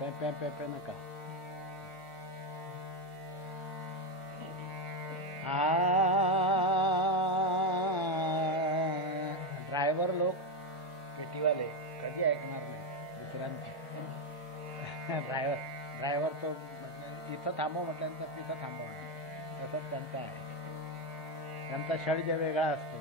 पे पे पे पे नका. ड्रायव्हर लोक पेटीवाले कधी ऐकणार नाही दुसऱ्यांचं. ड्रायव्हर तो म्हटलं इथं थांबव म्हटल्यानंतर तिथं थांबवणार. तसंच त्यांचं आहे. त्यांचा षड्ज वेगळा असतो.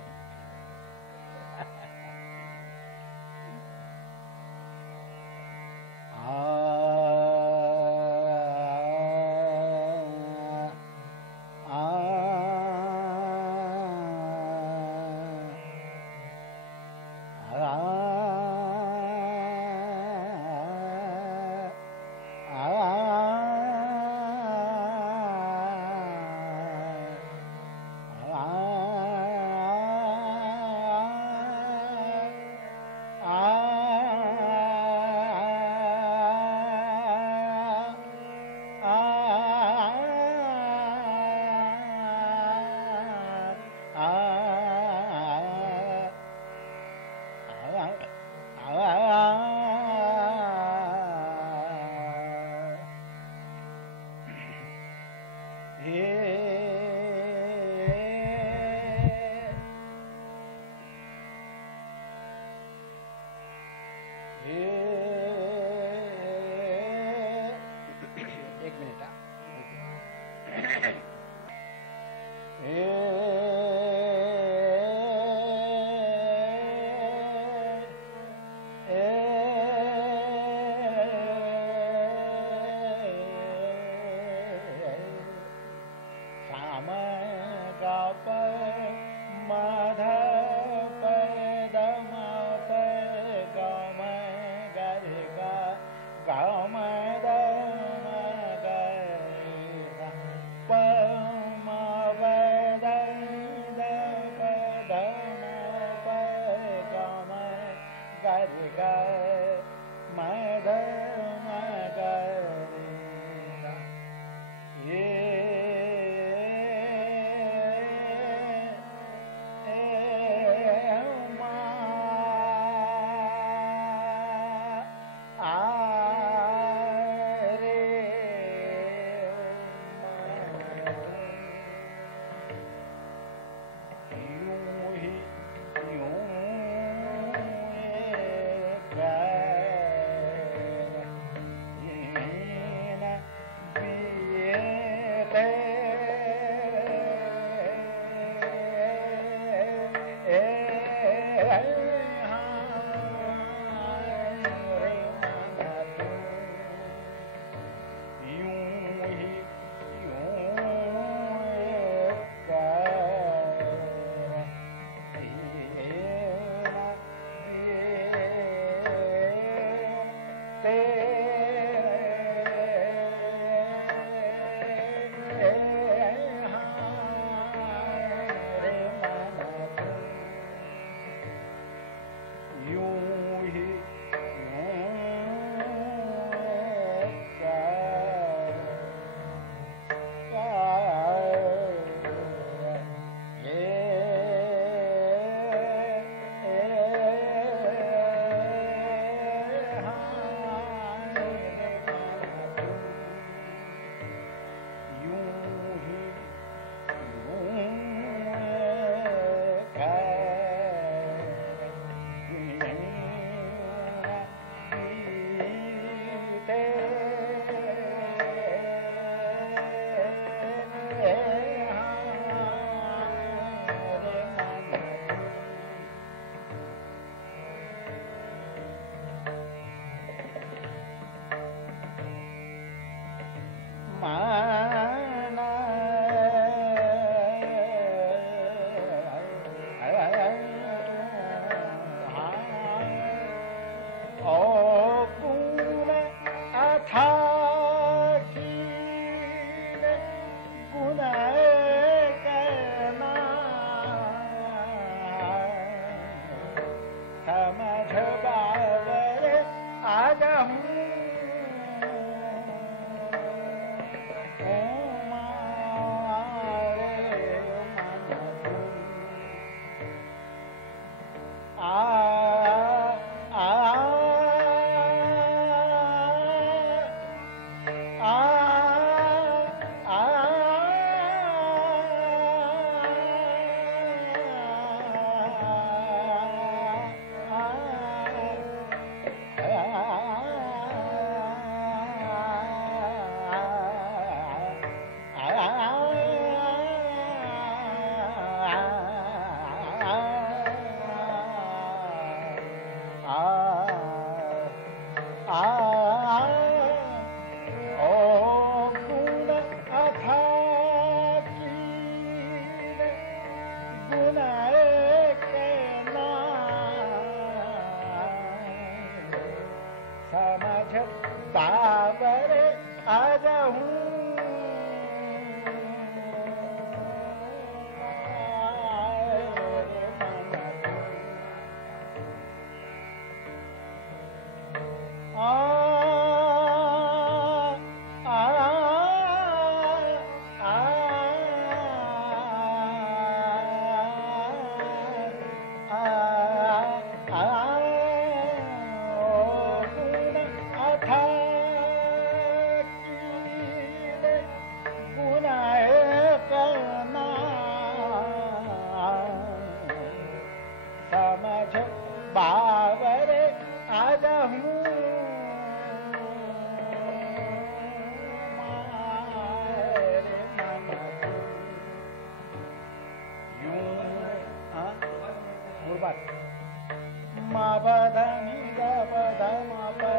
सुरुवात मा पद नि ग पद मा प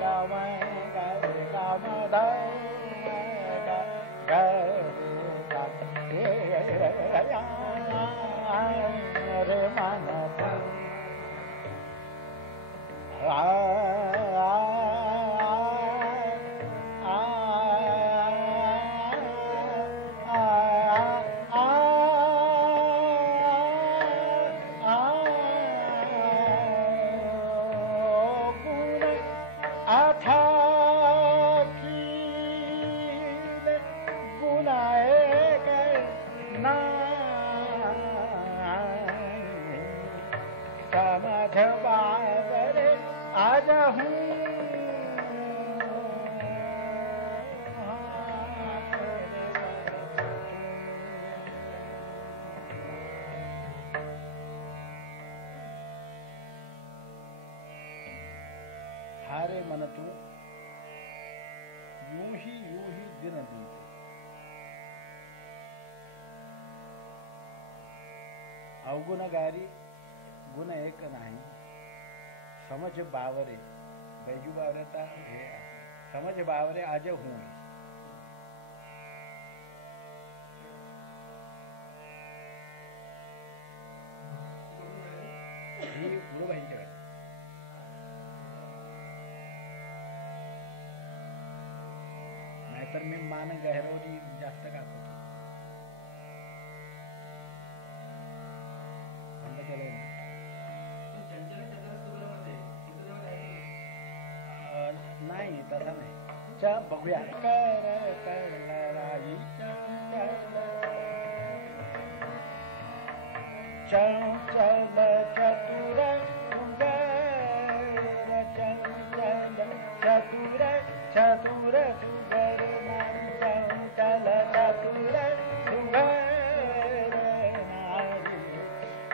ग म ग ग म ध ग ग रे मन हारे मन तू यूं ही दिन बीते अवगुणगारी गुण एक नाही समझ बावरे बैजू बावरेता हे समझ बावरे आज हूँ ही गुरुबाईंच्याकडे नाहीतर मी मान गहरवली जास्त कापतो बंद केलंय ना नाही तसा नाही च बघूया चंचल चतुर चतुर चतुर सुगर चंचल चतुर सुगर नारी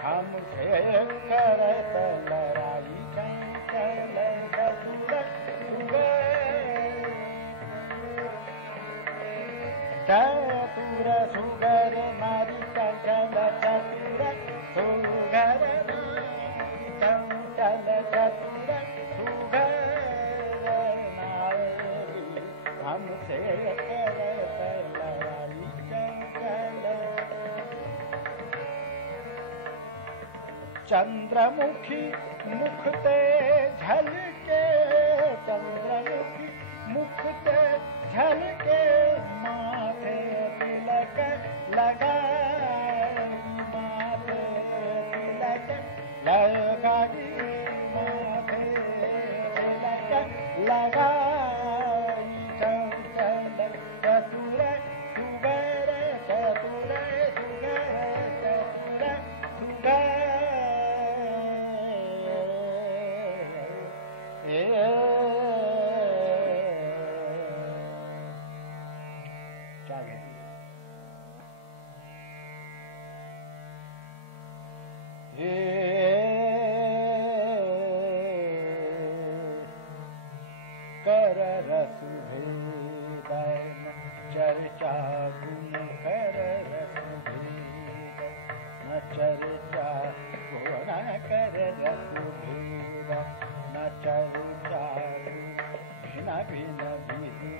हमसे करत लड़ाई चंचल चतुर चतुर सुगर नारी चंचल चतुर सुगर चंचल चतुर सुगर नारी हमसे करत लड़ाई चंचल चंद्रमुखी मुखते झलके चंद्रमुखी मुखते झलके माथे तिलक लगाई माथे तिलक लगाई माथे तिलक लगाई चंचल चतुर सुगर चतुर सुगर चतुर सुगर कर रस भेदन चर्चा गुण कर रस भेदन न चर्चा गुण कर रस भेदन न चर्चा भिन्न भिन्न विधि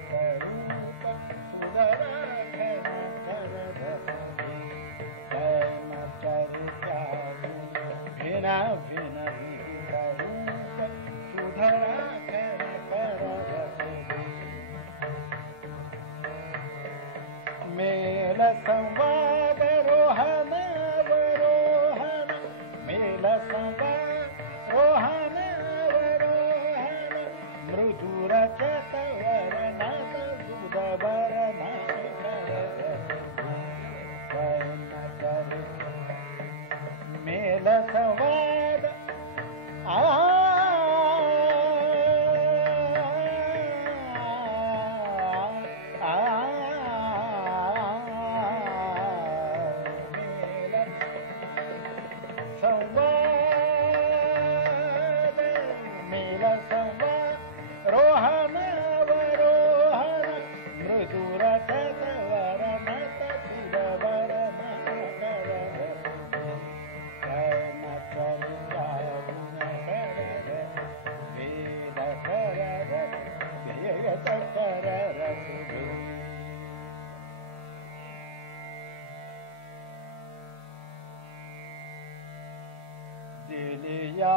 रूप सुंदर घन कर रस भेदन न चर्चा भिन्न भिन्न विधि रूप सुधर मेल संवाद रोहन वरोहन मेल संवाद रोहन वरोहन मृदुर चतवर नाथ सुध वरनाथ मेल संवाद दिलिया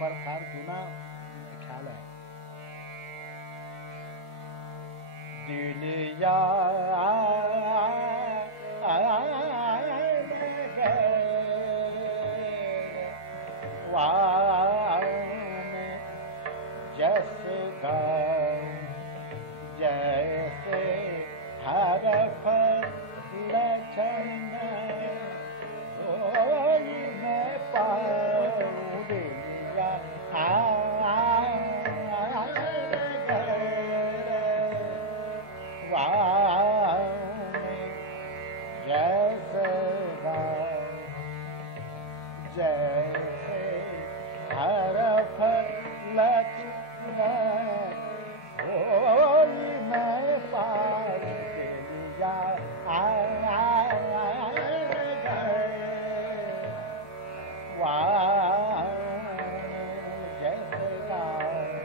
पर फार जुना ख्याल आहे. दिलिया जस जैसे हर लक्षण मैं पाऊं दिलिया जैसे हर मैं पार दिलिया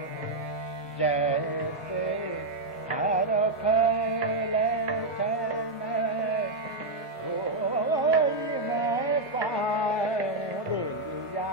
जैसे हर मैं पाऊं दिलिया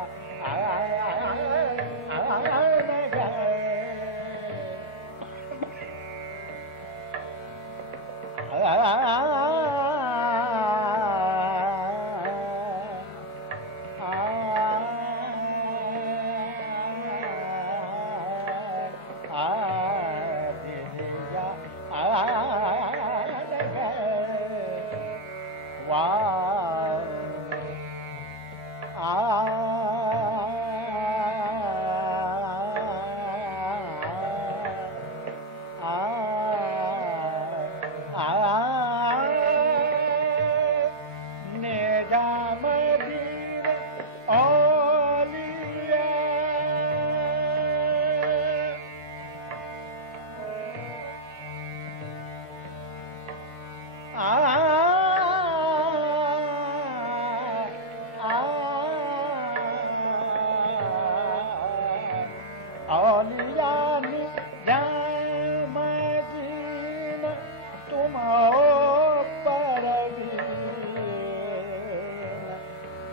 तुम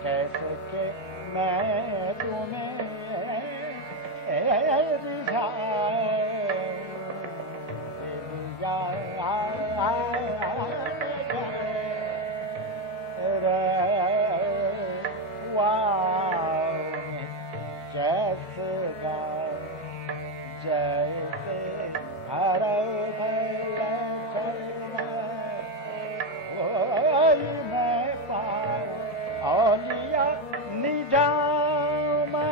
कैसे के मैं तुम्हें जैसे हर मैं पार औलिया निजाम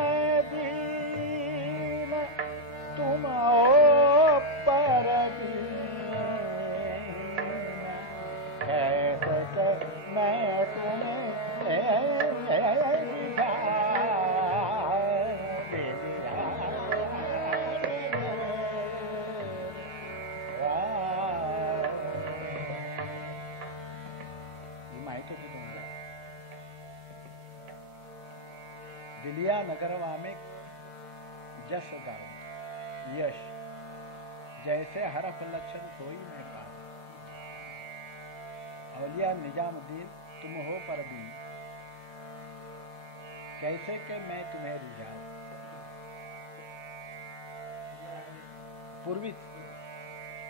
दीन तुम पर कैसे मैं तुम्हें दिलिया नगरवा में जस गाओ यश जैसे हरफ लक्षण सोई में पाओ औलिया निजामुद्दीन तुम हो परवीन कैसे के मैं तुम्हें रिझाऊं. पूर्वी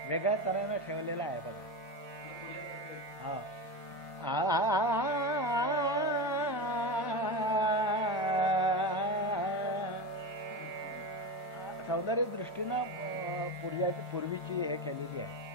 वेगळ्या तऱ्हेने ठेवलेला आहे बघा. सौंदर्य दृष्टीनं पूर्वीची हे केलेली आहे.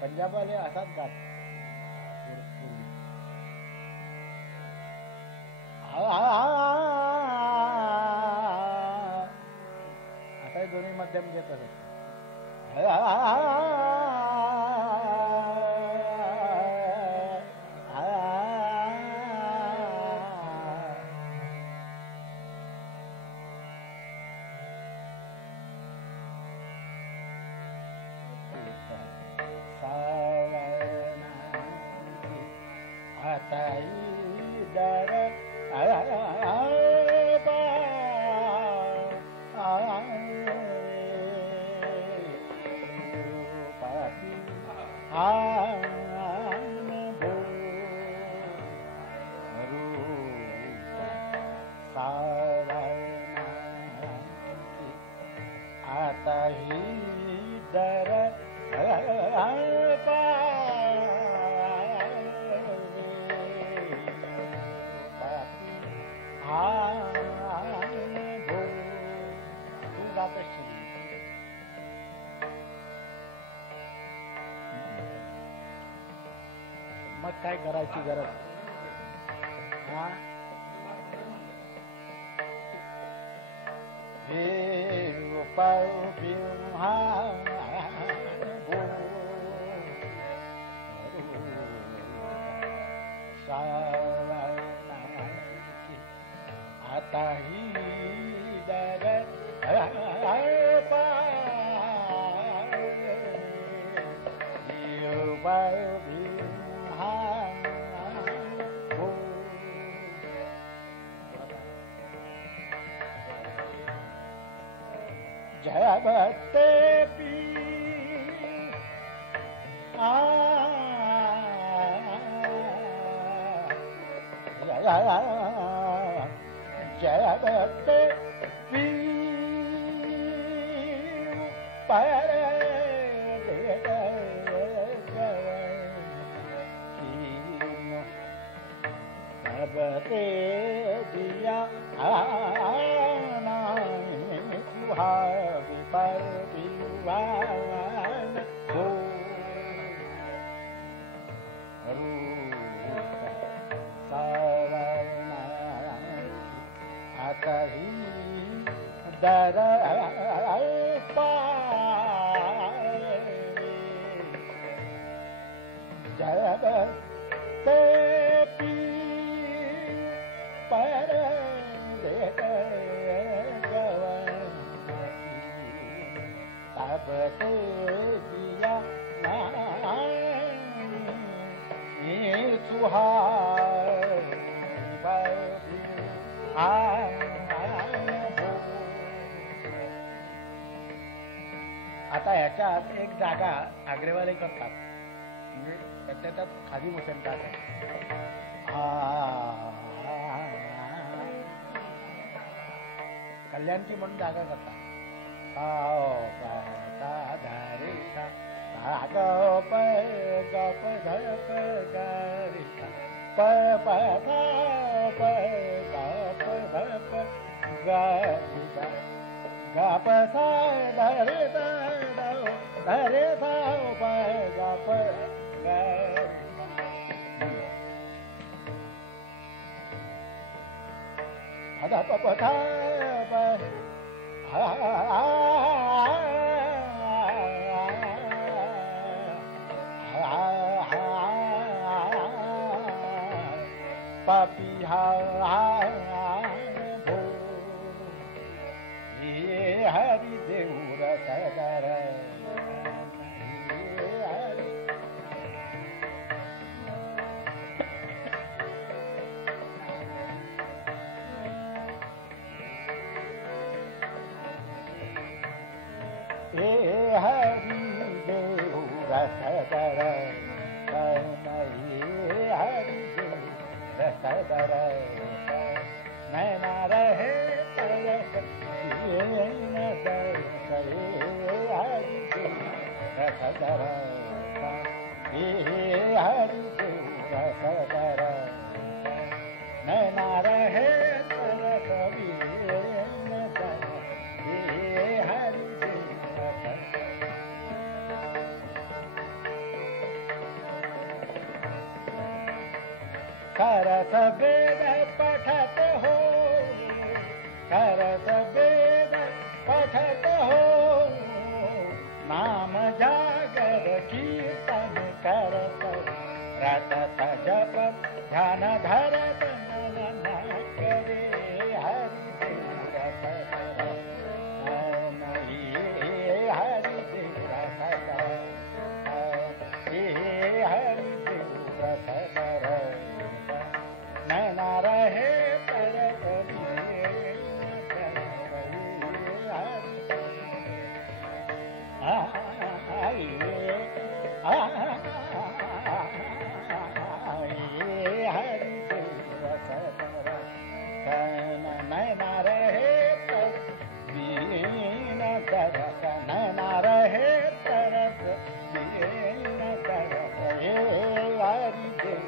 पंजाबवाले असाच गात. येतच मग काय करायची गरज हा आता ही दर जबते पी जबते पी पर जबते दिया पर विवान हो आता ही दर जब ते पी पर तब दिया सुहार आता ह्याच्यात एक जागा आग्रेवाले करतात म्हणजे त्याच्यात खाली मुसलतात कल्याणची म्हणून जागा करतात गप गप धप गरिता प प प गप धप गरिता गप सा धरे धरे सा प गप गरिता प प प पापिहा भो ये हरि देव सदर हरि देव सदर हरि सदर नैना रहे तरस हरि सदर हरि सदर नैना रहे तरस हरि करत वेद पठत हो करत वेद पठत हो कीर्तन करत रटत जपत ध्यान धरत मन करे हरि देव रथ हरि देव रथ हरि देव रथ नैना रहे तरत नैना रहे दीन तरस नैना रहे तरस दीन तरस हे हरि देव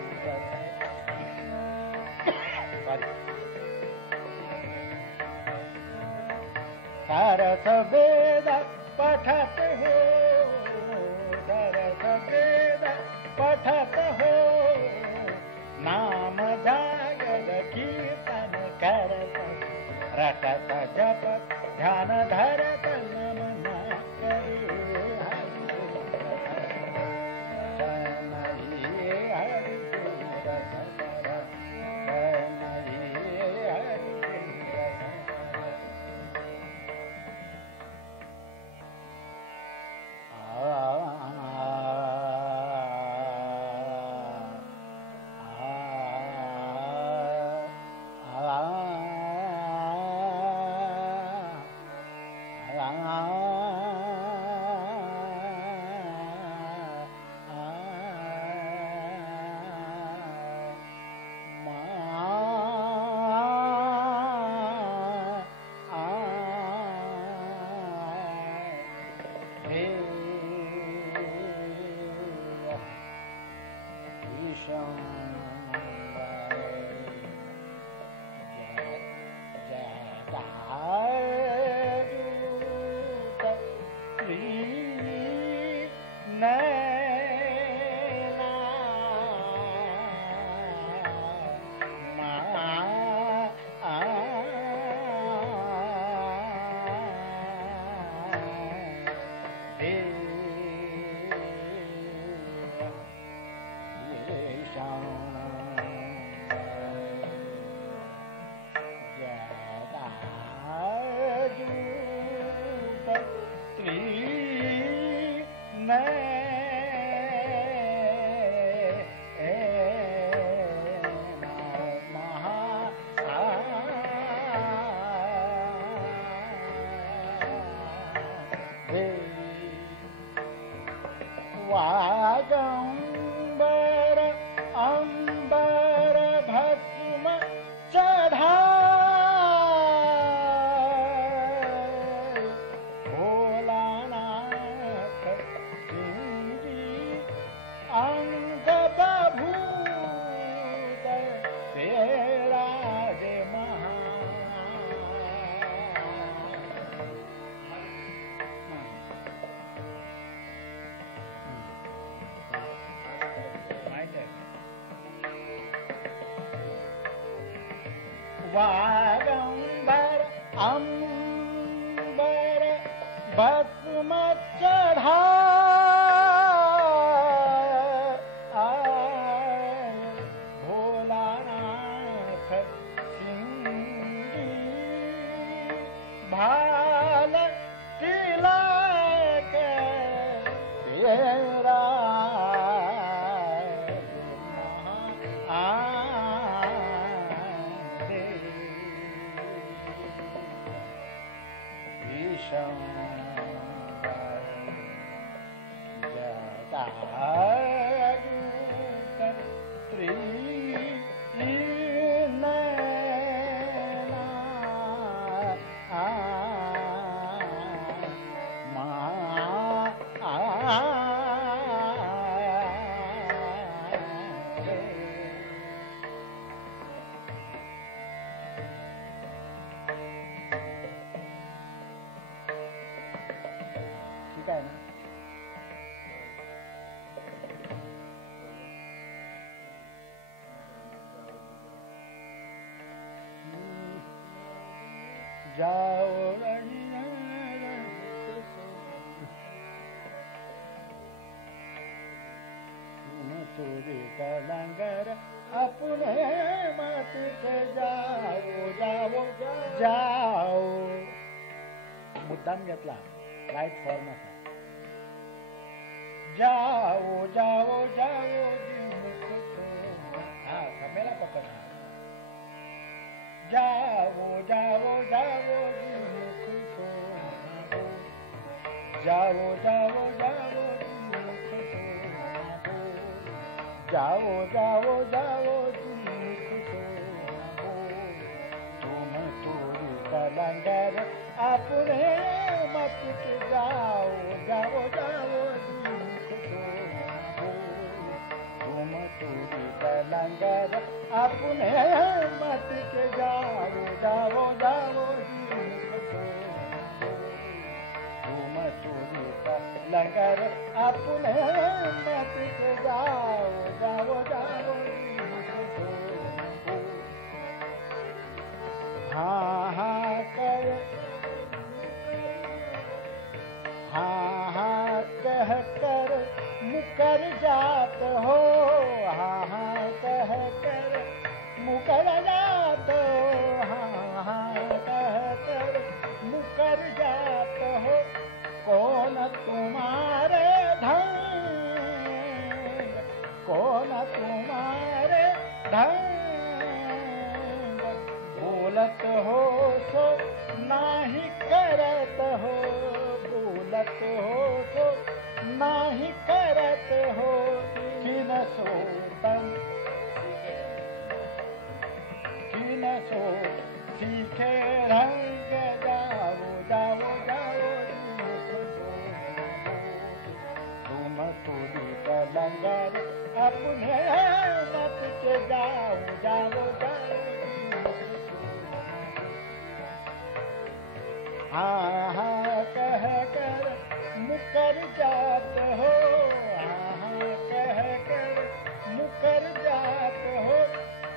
सरस वेद पठत हो सरस वेद पठत हो नाम जागद कीर्तन करत रटत जपत ध्यान धरत नमन करे हरि वागंबर अंबर भस्म चढ़ा भोलानाथ सिंजी अंग बभूत तेरा जे महा वागंबर अंबर भस्म चढ़ा भोलानाथ सिंह भाल तिलक तेरा तूरी का लंगर अपने मत के जाओ जाओ जाओ. मुद्दाम घेतला राईट फॉर्म असा. जाओ जाओ जाओ हा कमेला पकडा. जाओ जाओ जाओ जाओ जाओ जाओ जाओ जाओ जाओ तुम तूरी का लंगर अपने मत के जाओ जाओ जाओ तुम तूरी का लंगर अपने मत के जाओ जाओ जाओ तुम तूरी का लंगर अपने मत के जाओ जाओ जाओ. हाँ हाँ कर हाँ हाँ कह कर मुकर जात हो. हाँ हाँ कह कर मुकर जात हो. हाँ हाँ कह कर मुकर जात हो. कौन तुम्हारे धन कौन तुम्हारे धन बोलत हो सो नाही करत हो. बोलत हो सो नाही करत हो. किन सो तम किन सो सीखे रंग जाओ जाओ जाओ तुम तूरी का लंगर अपने मत के जाओ जाओ जाओ. हाँ हाँ कह कर मुकर जात हो. हाँ हाँ कह कर मुकर जात हो.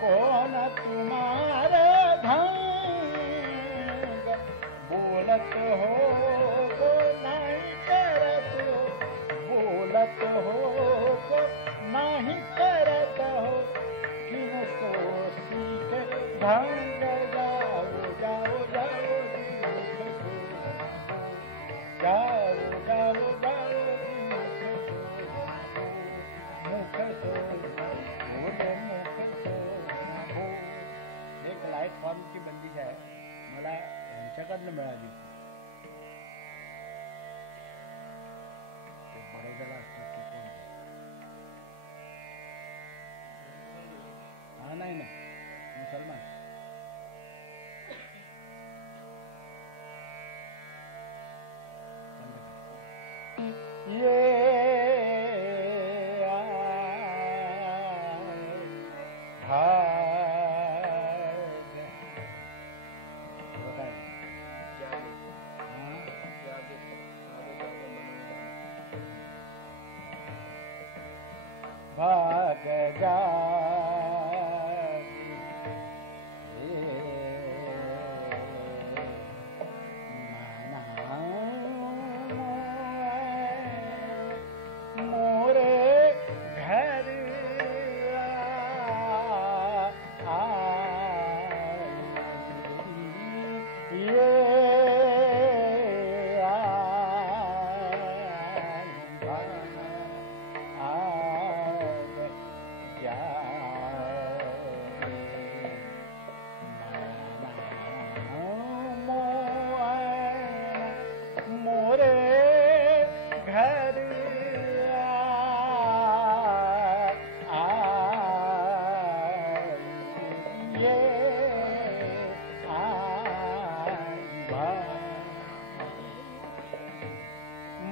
कौन तुम्हारे धन बोलत हो तो नहीं करत हो. बोलत हो तो नहीं करत हो. किन सो सीख ढंग जाओ जाओ जाओ जाओ जाओ जाओ मुख सो बोले मुख सो हो. एक लाईट फॉर्मची बंदिश आहे मला यांच्याकडनं मिळाली. बडोद्याला असतात की कोण हा नाही ना मुसलमान. ये भाग जा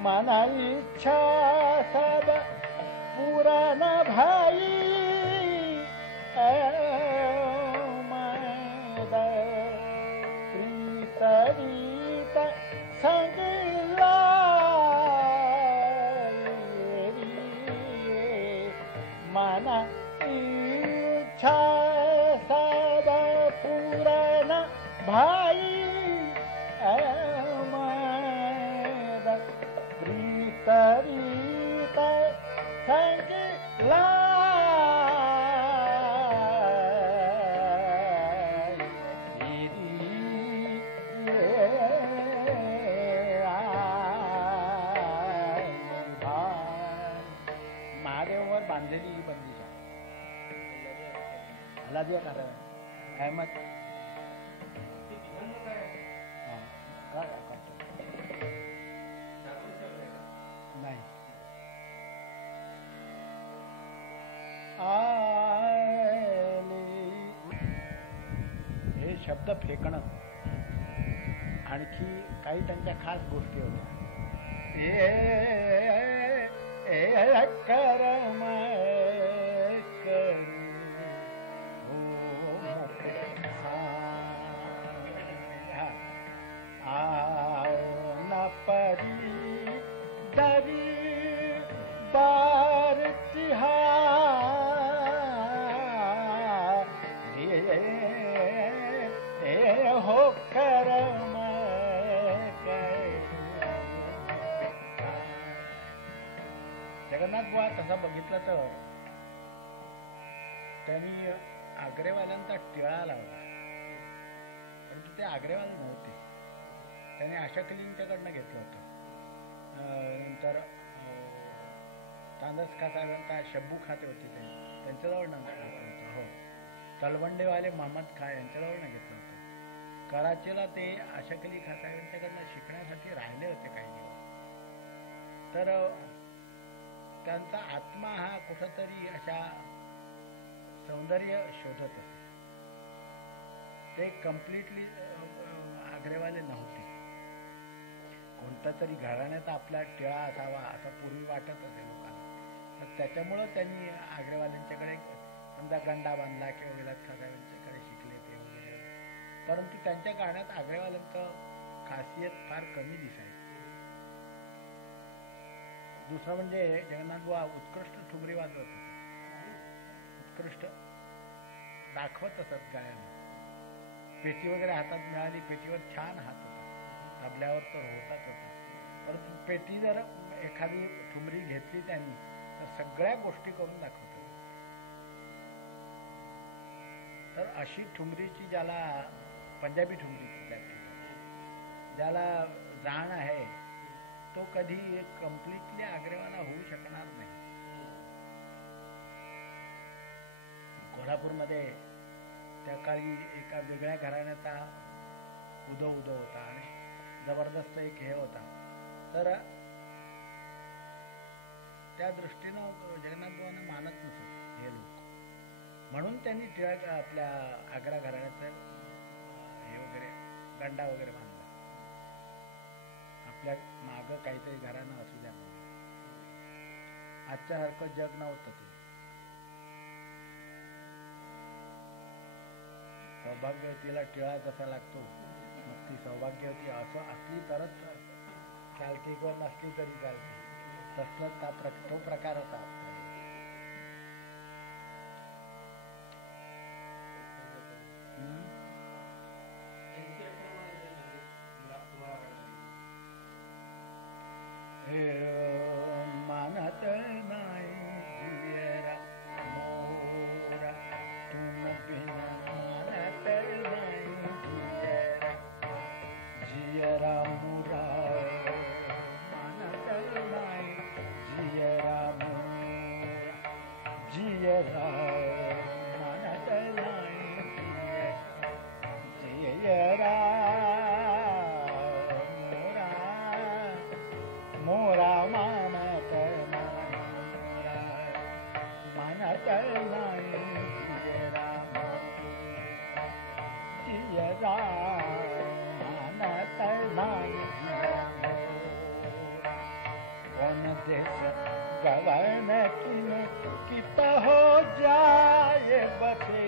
मन इच्छा सब पूरा न भाई प्रीत रीत संग मन इच्छा सब पूरा न भाई तरीत संग ला बांधलेली ही बंदिश आहे. अल्लादिया कारण अहमद नाही हे शब्द फेकणं. आणखी काही त्यांच्या खास गोष्टी होत्या. करम जगन्नाथ बुवा तसा बघितलं तर त्यांनी आग्रेवाल्यांचा टिळा लावला, परंतु ते आग्रेवाल नव्हते. त्याने आशाकलींच्याकडनं घेतलं होतं. नंतर तांदसखा साहेबांचा शब्बू खाते होते ते, त्यांच्याजवळ घेतलं होतं. हो, तलवंडेवाले महम्मद खा यांच्याजवळ घेतलं होतं. कराचीला ते आशाकली खा साहेबांच्याकडनं शिकण्यासाठी राहिले होते काही दिवस. तर त्यांचा आत्मा हा कुठंतरी अशा सौंदर्य शोधत असे. ते कम्प्लिटली आग्रेवाले नव्हते. कोणता तरी घराण्याचा आपला टिळा असावा असं पूर्वी वाटत असे लोकांना. तर त्याच्यामुळं त्यांनी आग्रेवाल्यांच्याकडे समजा गंडा बांधला किंवा विलास खासाहेबांच्याकडे शिकले ते वगैरे. परंतु त्यांच्या गाण्यात आग्रेवाल्यांचं खासियत फार कमी दिसायची. दुसरं म्हणजे जगन्नाथ बुवा उत्कृष्ट ठुमरी वाजवत होते. उत्कृष्ट दाखवत असत गायन. पेटी वगैरे हातात मिळाली, पेटीवर छान हात होता, तबल्यावर तर होताच होता. परंतु पेटी जर एखादी ठुमरी घेतली त्यांनी तर सगळ्या गोष्टी करून दाखवतात. तर अशी ठुमरीची ज्याला पंजाबी ठुमरी ज्याला जाण आहे तो कधी कम्प्लिटली आग्रेवाला होऊ शकणार नाही. कोल्हापूरमध्ये त्या काळी एका वेगळ्या घराण्याचा उदो होता आणि जबरदस्त एक हे होता. तर त्या दृष्टीनं जगन्नाथबाबांना मानत नसत हे लोक, म्हणून त्यांनी टिळक आपल्या आग्रा घराण्याचं हे वगैरे गंडा वगैरे बांधला. आपल्या मागं काहीतरी घराणं असू द्या म्हणून. आजच्यासारखं जग नव्हतं ते. सौभाग्यवतीला टिळा जसा लागतो, मग ती सौभाग्यवती असं असली तरच चालते किंवा नसली तरी चालते. तसलाच तो प्रकार होता. मानत नाही जियरा मोरा तुम बिना, मानत नाही जियरा मोरा, मानत नाही जियरा मोरा, जियरा मानत नाही जियरा मोरा, मानत नाही, मानत नाही जियरा, जियरा मानत नाही जियरा. कौन देश गवन कित हो जाए बसे,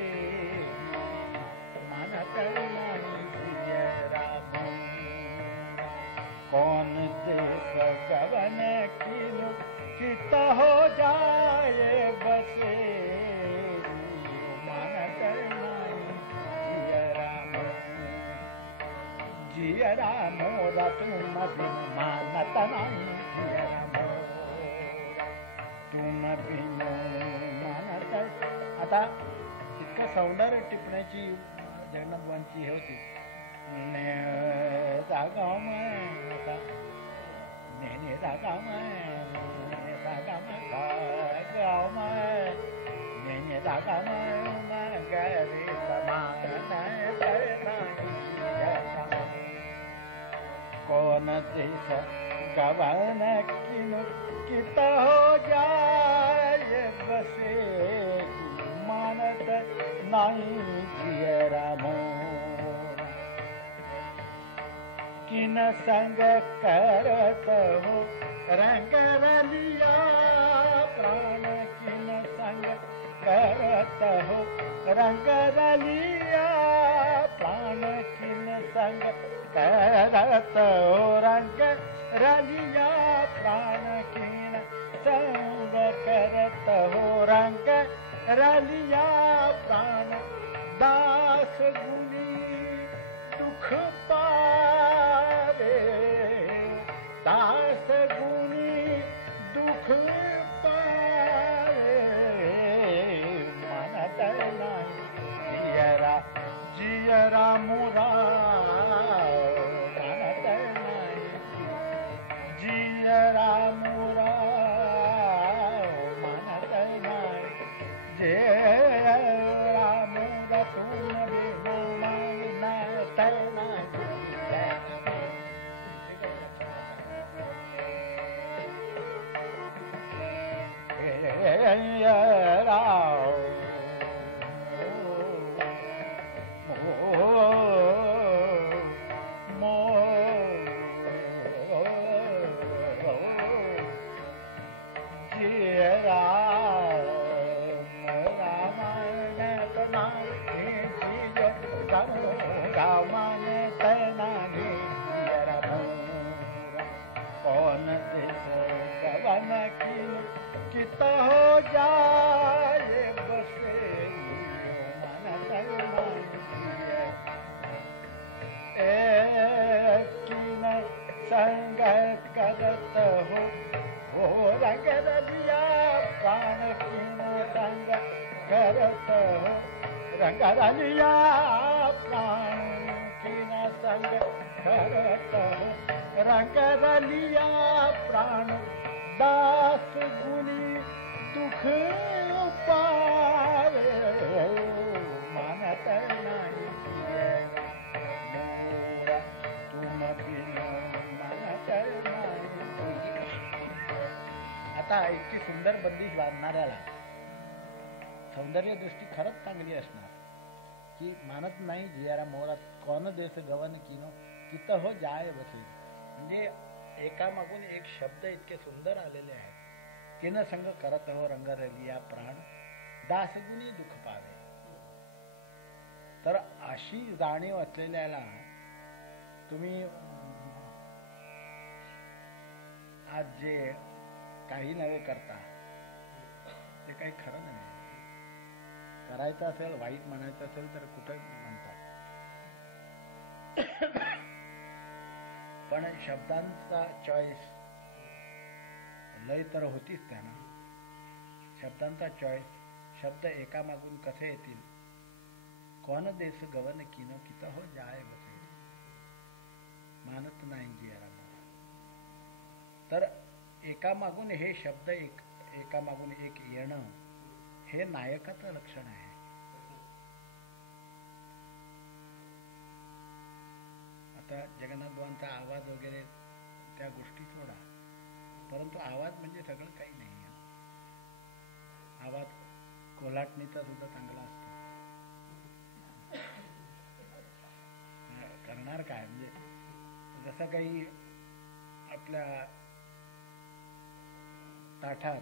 मानत नहीं जियरा. कौन देश गवन कित हो जाए बसे, मानत नहीं जियरा. जियरा मोरा तुम बिन, मानत नहीं जियरा मोरा तुम बिन, मानत. आता इतकं सौंदर्य टिपण्याची जगन्नाथबाबांची हे होती. जागा आता नेने जागा गाव गवन किनु कित हो जाय बसे मानत नाही जियरा मोरा किन संग करत हो रंग रलिया प्राण किन संग करत हो रंग रलिया प्राण किन संग करत हो रंग रलिया प्राण किन संग करत हो रंग रलिया प्राण दास गुनी दुख पावे दास गुनी दुख पावे मनत नाही जियरा जियरा मुरा मनत नाही जियरा मुरा मनत नाही जियरा मुरा तुम बिना मनत नाही कौन देश गवन कित हो जाए बसे मनत किन संग करत हो रंग रलिया प्राण किन संग करत हो रंग रलिया प्राण किन संग करत हो रंग रलिया प्राण दास गुनी दुख पावे मानत नाही मोरा तुम बिना मानत नाही. आता इतकी सुंदर बंदिश बांधणाऱ्याला सौंदर्य दृष्टी खरंच चांगली असणार की मानत नाही जियारा मोरा कोण देश गवन किनो कित हो जाय बसे. म्हणजे एकामागून एक शब्द इतके सुंदर आलेले आहेत. किन संग करत हो रंग रलिया प्राण दासगुणी दुःख पावे. तर अशी जाणीव असलेल्याला तुम्ही आज जे काही नवे करता ते काही खरं नाही. करायचं असेल वाईट म्हणायचं असेल तर कुठे म्हणतात. पण शब्दांचा चॉईस लय तर होतीच त्यांना. शब्दांचा चॉईस शब्द एकामागून कसे येतील. कोण देश गवन किनो कित हो जाय बसे मानत नाही जियरा मोरा. तर एकामागून हे शब्द एकामागून एक येणं हे नायकाचं लक्षण आहे. आता जगन्नाथ बुवांचा आवाज वगैरे त्या गोष्टी सोडा, परंतु आवाज म्हणजे सगळं काही नाही. आवाज कोल्हाटणीचा सुद्धा चांगला असतो. करणार काय म्हणजे जसं काही आपल्या ताठात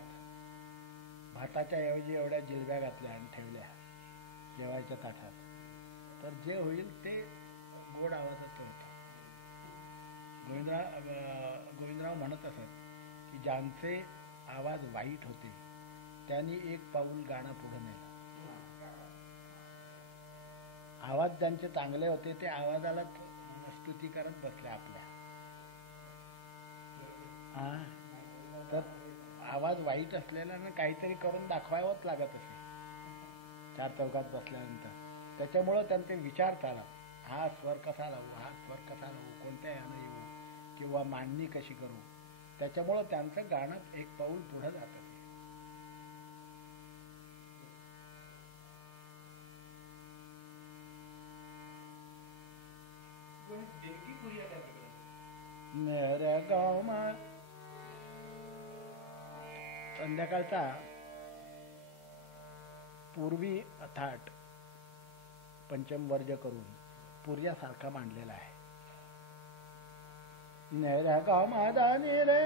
भाताच्या ऐवजी एवढ्या जिलब्या घातल्या आणि ठेवल्या जेवायच्या ताठात, तर जे होईल ते गोड आवाजाचं होतं. गोविंदराव म्हणत असत की ज्यांचे आवाज वाईट होते त्यांनी एक पाऊल गाणं पुढे नेलं. आवाज ज्यांचे चांगले होते ते आवाजाला स्तुती करत बसले आपल्या. तर आवाज वाईट असलेल्यानं काहीतरी करून दाखवावंच लागत असे चार चौकात बसल्यानंतर. त्याच्यामुळं त्यांचे विचार चालत, हा स्वर कसा लावू, हा स्वर कसा लावू, कोणत्या यानं येऊ किंवा मांडणी कशी करू. त्याच्यामुळं त्यांचं गाणं एक पाऊल पुढे जात असे. देणगी करूया त्या मेरे गाव मा संध्याकाळचा पूर्वी थाट पंचम वर्ज करून पूर्यासारखा मांडलेला आहे. नेऱ्या गाव माझा निरे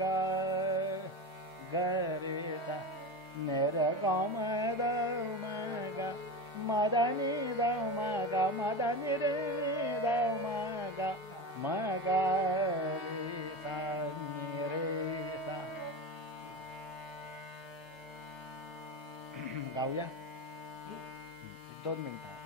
गा गरेता नेऱ्या गाव माझा मागा माझा निदाव मागा माझा निरे निदाव मागा मागा रेता निरेता. गाऊया 2 मिनिटं.